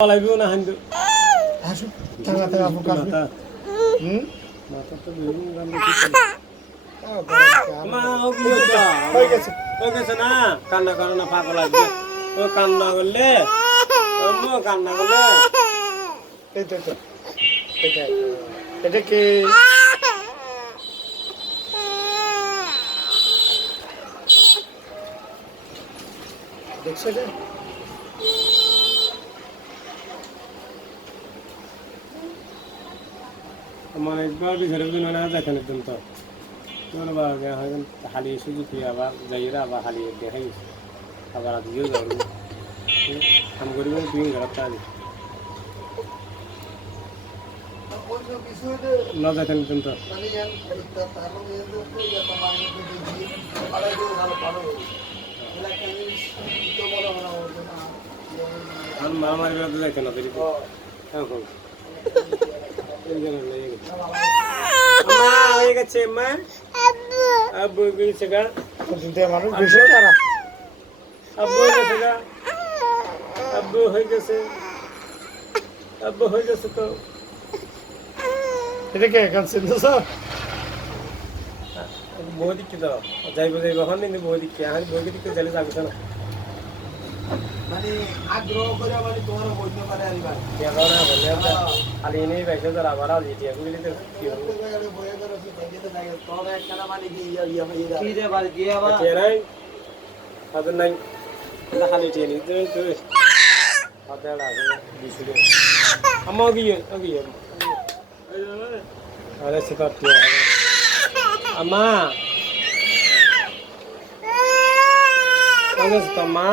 লাগবেও না হান্দু আসো টাকা টাকা আপু কাটবে মাথা তো বেগুন গান মা হয়ে গেছে হয়ে গেছে না কান্না করো না ফাঁকা লাগবে ও কান্না করলে কান্না করলে এই তো তো এটা এটা কি দেখছো এটা আমার একবার বিঘরে না দেখেন একদম তো তোর বা হয়তো হালিয়ে সুযোগ পেয়ে আবার যাইরা আবার হালিয়ে দেখাই আবার আজকেও যাবো কাম করিব তুই ঘরত তাহলে না দেখেন একদম তো আর মারামারি বেড়াতে যাইতে না দেরি এখন মা হয়ে গেছে মা আব্বু গেছে গা মানুষ বেশি তারা আব্বু হয়ে গেছে গা আব্বু হয়ে গেছে আব্বু হয়ে গেছে তো এটা কে এখন চিন্তা বই দিকে দাও যাইব যাইব হন কিন্তু বই দিকে আর বই দিকে যাইলে যাবে না মানে আগ্রহ করে মানে তোমার বইতে পারে আরিবা এখন না বলে খালি নেই বাইকে তো আবার আজ ইটিয়া গুলি তো কি হবে বইয়ে করে সে দেখে তো দেখে তবে একটা মানে কি ইয়া হয়ে যায় কি রে বাড়ি গিয়ে আবার কে নাই আদর নাই এটা খালি টিয়া নি তো আদর আছে বিশুরে আম্মা গিয়ে আরে সেটা টিয়া আম্মা আগে তো মা